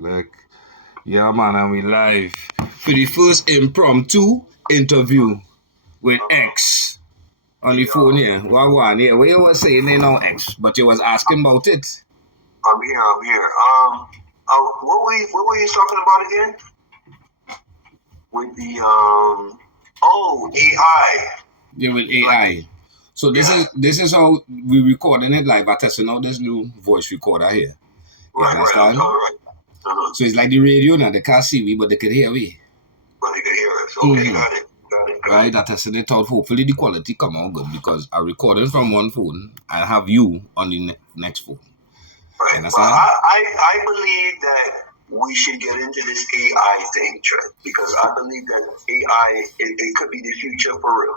Like, yeah, man, and we live for the first impromptu interview with X on the phone here. Wagwan, yeah, what you was saying, you know, X, but you was asking about it. I'm here. What were you talking about again? With the AI. Yeah, with AI. So this is how we recording it live. I testing out this new voice recorder here. You understand? Right. So it's like the radio now. They can't see me, but they can hear me. But they can hear us. Okay, got it. Right, I tested it out. Hopefully the quality come out good because I recorded from one phone. I have you on the next phone. Right. Understand? Well, I believe that we should get into this AI thing, Trent, because I believe that AI it could be the future for real.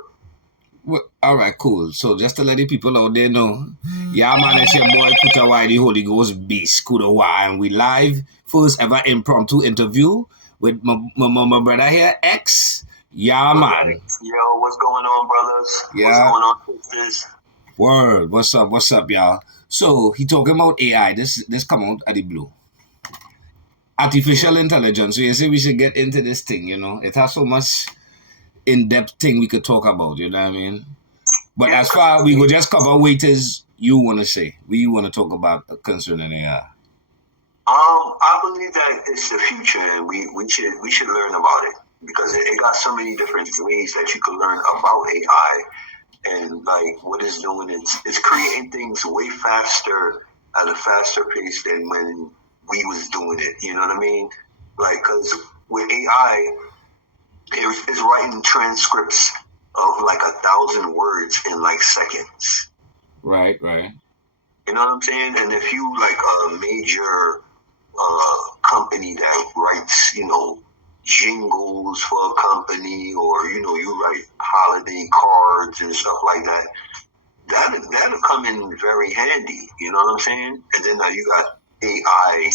Well, all right, cool. So just to let the people out there know, YaaManN, it's your boy Kuta Y, the Holy Ghost Beast, Kuta Y, and we live first ever impromptu interview with my brother here, X, YaaManN. Yo, what's going on, brothers? Yeah. What's going on, sisters? Word, what's up, y'all? So he talking about AI. This come out at the blue. Artificial intelligence. So you say we should get into this thing, you know. It has so much in-depth thing we could talk about, you know what I mean? But as far we go just cover waiters you want to say, we want to talk about concerning AI. I believe that it's the future, and we should learn about it because it got so many different ways that you can learn about AI, and like what it's doing, it's creating things way faster at a faster pace than when we was doing it. You know what I mean? Like, because with AI, it's writing transcripts of like 1,000 words in like seconds. Right. You know what I'm saying? And if you like a major company that writes, you know, jingles for a company, or you know, you write holiday cards and stuff like that, that'll come in very handy. You know what I'm saying? And then now you got AI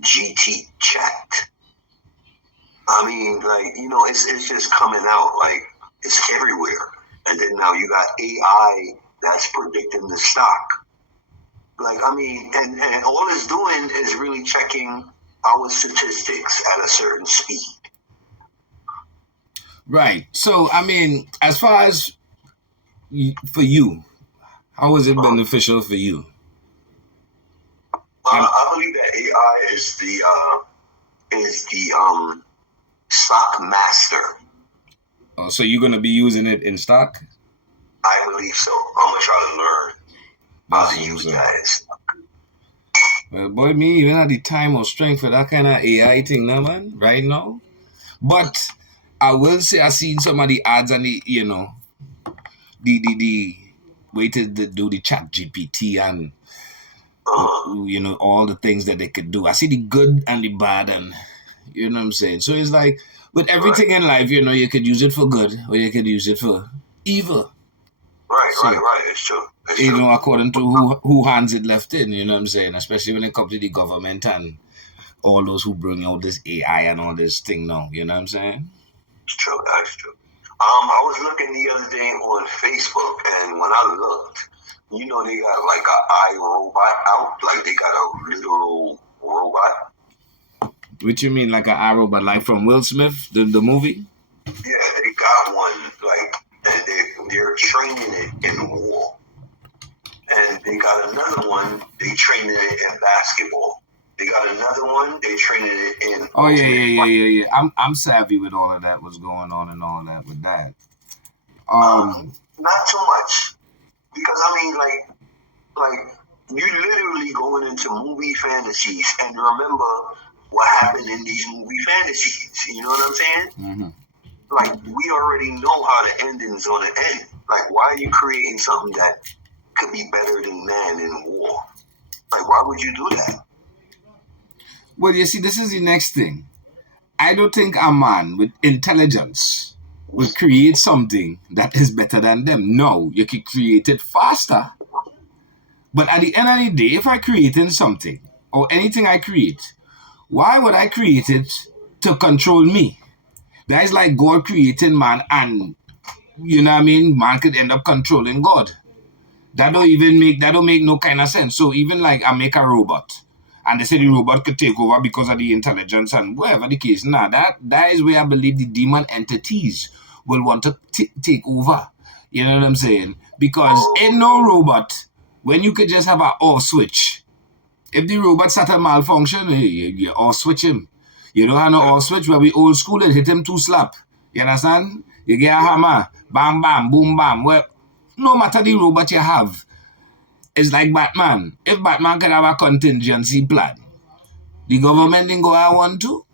GT chat. I mean, like, you know, it's just coming out, like, it's everywhere. And then now you got AI that's predicting the stock. Like, I mean, and all it's doing is really checking our statistics at a certain speed. Right. So, I mean, as far as for you, how is it beneficial for you? I believe that AI is the stock master. Oh, so you're gonna be using it in stock? I believe so. I'm gonna try to learn how to use that in stock. Well, boy, me even have the time or strength for that kind of AI thing now, man, right now. But I will say I seen some of the ads and the, you know, the way to do the chat GPT and you know, all the things that they could do. I see the good and the bad, and you know what I'm saying? So it's like with everything in life, you know, you could use it for good or you could use it for evil. Right. It's true. You know, according to who hands it left in, you know what I'm saying? Especially when it comes to the government and all those who bring out this AI and all this thing now, you know what I'm saying? It's true, that's true. I was looking the other day on Facebook, and when I looked, you know, they got like an iRobot out, like they got a literal robot. What you mean, like an iRobot, like from Will Smith, the movie? Yeah, they got one, like, and they're training it in war. And they got another one, they training it in basketball. They got another one, they training it in... Oh, yeah. I'm savvy with all of that, what's going on and all that with that. Not too much. Because, I mean, like you literally going into movie fantasies, and remember what happened in these movie fantasies. You know what I'm saying? Mm-hmm. Like, we already know how the ending's gonna end. Like, why are you creating something that could be better than man in war? Like, why would you do that? Well, you see, this is the next thing. I don't think a man with intelligence will create something that is better than them. No, you can create it faster. But at the end of the day, if I creating something or anything I create, why would I create it to control me? That is like God creating man, and you know what I mean, man could end up controlling God. That don't make no kind of sense. So even like I make a robot, And they say the robot could take over because of the intelligence and whatever the case. Nah, that is where I believe the demon entities will want to take over. You know what I'm saying? Because in no robot, when you could just have an off switch, if the robot start to malfunction, you off switch him. You don't have no off switch where we old school and hit him 2 slap. You understand? You get a hammer, bam, bam, boom, bam. Well, no matter the robot you have, it's like Batman. If Batman could have a contingency plan, the government didn't go, I want to.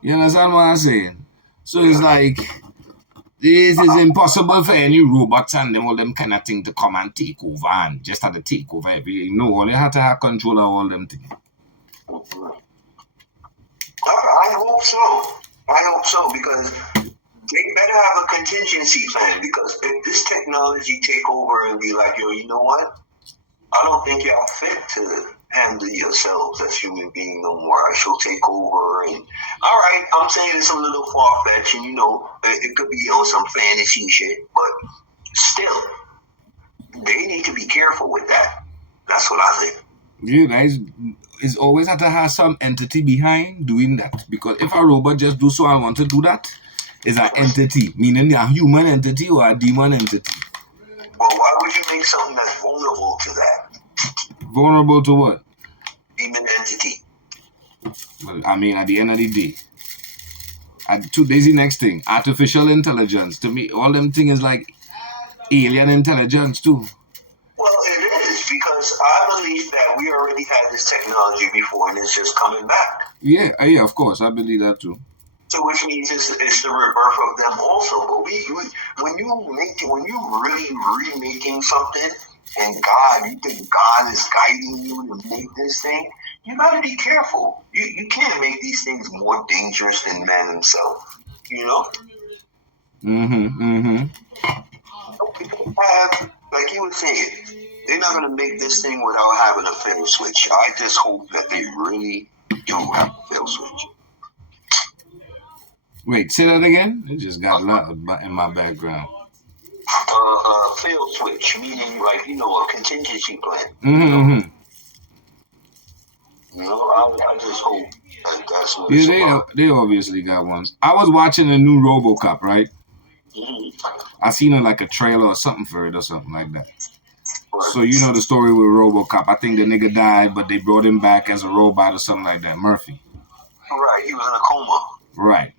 You understand what I'm saying? So it's like, this is impossible for any robots and all them kind of thing to come and take over and just have to take over everything. No, all they have to have control of all them things. I hope so. I hope so, because they better have a contingency plan, because if this technology take over and be like, yo, you know what? I don't think y'all fit to handle yourselves as human beings no more. I shall take over. And all right, I'm saying it's a little far-fetched, and it could be on some fantasy shit, but still, they need to be careful with that. That's what I think. Yeah, guys, it's always have to have some entity behind doing that. Because if a robot just do so and want to do that, it's an entity, meaning a human entity or a demon entity. Well, why would you make something that's vulnerable to that? Vulnerable to what? Demon entity. Well, I mean, at the end of the day, today's the next thing. Artificial intelligence. To me, all them things is like alien intelligence too. Well, it is, because I believe that we already had this technology before, and it's just coming back. Yeah, of course, I believe that too. So, which means it's the rebirth of them also. But when you really remaking something, and you think God is guiding you to make this thing, you gotta be careful. You can't make these things more dangerous than man himself. You know. Like you were saying, they're not going to make this thing without having a fail switch. I just hope that they really do have a fail switch. Wait, say that again? It just got loud in my background. Fail switch, meaning like, a contingency plan. I just hope that's what it's about. They obviously got one. I was watching a new RoboCop, right? I seen it like a trailer or something for it or something like that. So you know the story with RoboCop. I think the nigga died, but they brought him back as a robot or something like that. Murphy. Right, he was in a coma. Right.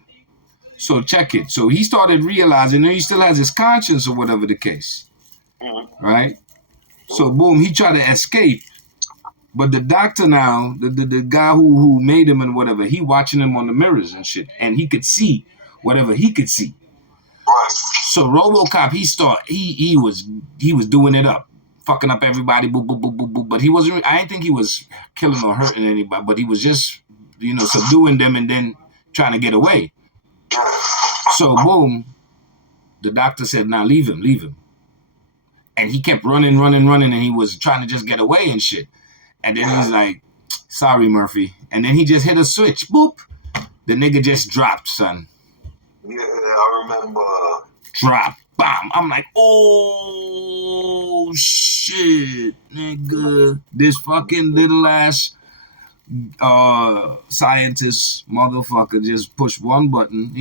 So check it. So he started realizing that he still has his conscience or whatever the case. Right? So boom, he tried to escape. But the doctor now, the guy who made him and whatever, he watching him on the mirrors and shit. And he could see whatever he could see. So RoboCop, he was doing it up, fucking up everybody, boop, boop, boop, boop, boop. But he wasn't. I didn't think he was killing or hurting anybody, but he was just, subduing them and then trying to get away. So boom, the doctor said, "Now leave him," and he kept running, and he was trying to just get away and shit. And then he's like, "Sorry, Murphy," and then he just hit a switch, boop. The nigga just dropped, son. Yeah, I remember. Drop, bam. I'm like, oh shit, nigga. This fucking little ass scientist motherfucker just pushed one button,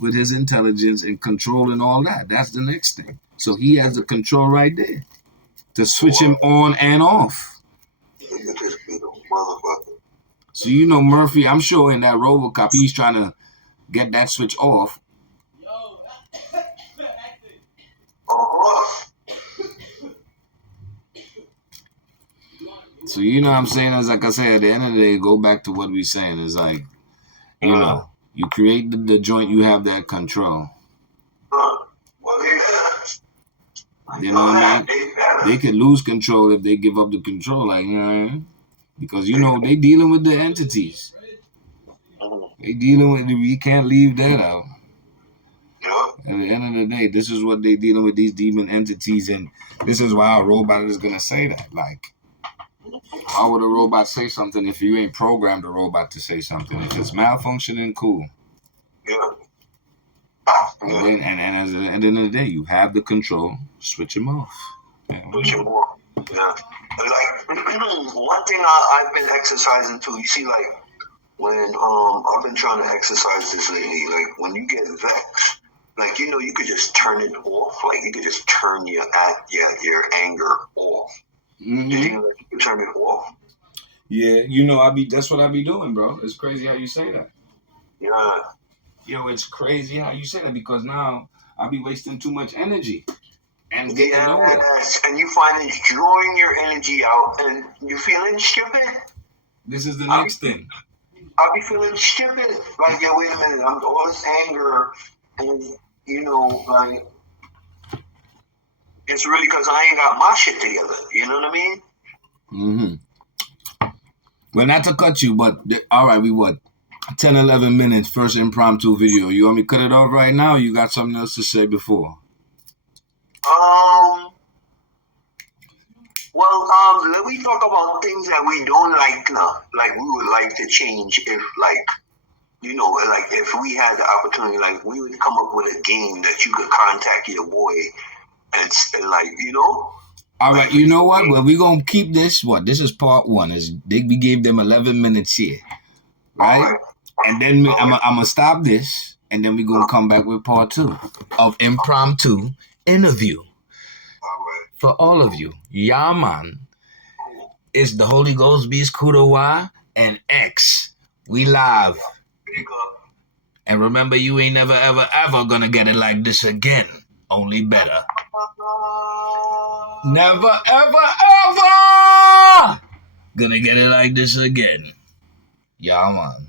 with his intelligence and control and all that. That's the next thing. So he has the control right there to switch him on and off. So Murphy, I'm sure in that RoboCop, he's trying to get that switch off. So what I'm saying is, like I said, at the end of the day, go back to what we're saying. Is like, you create the joint, you have that control. You know what I mean? They could lose control if they give up the control, like, because they dealing with the entities. They dealing with, we can't leave that out. At the end of the day, this is what they dealing with, these demon entities, and this is why a robot is gonna say that. Like, why would a robot say something if you ain't programmed a robot to say something? If it's malfunctioning, cool. And then, and at the end of the day, you have the control. Switch them off. Switch them off. Yeah. Like one thing I've been exercising too. You see, like when I've been trying to exercise this lately. Like when you get vexed, like you could just turn it off. Like you could just turn your anger off. Mm-hmm. You think like you can turn it off? Yeah, that's what I be doing, bro. It's crazy how you say that. Yeah. Yo, it's crazy how you say that because now I be wasting too much energy and getting nowhere. Yes, and you find it's drawing your energy out, and you're feeling stupid. This is the next thing. I'll be feeling stupid. Like, yeah, wait a minute, I'm all this anger, and like it's really because I ain't got my shit together. You know what I mean? Mm-hmm. Well, not to cut you, but all right, we what? 10, 11 minutes, first impromptu video. You want me to cut it off right now or you got something else to say before? Well, let me talk about things that we don't like now. Like we would like to change if like if we had the opportunity, like we would come up with a game that you could contact your boy and like, All right, you know what? Well, we're going to keep this. This is part one. We gave them 11 minutes here, right? And then I'm going to stop this, and then we're going to come back with part two of Impromptu Interview. For all of you, YaaManN is the Holy Ghost Beast Kudo Y and X. We live. And remember, you ain't never, ever, ever going to get it like this again. Only better. Never, ever, ever gonna get it like this again. YaaManN.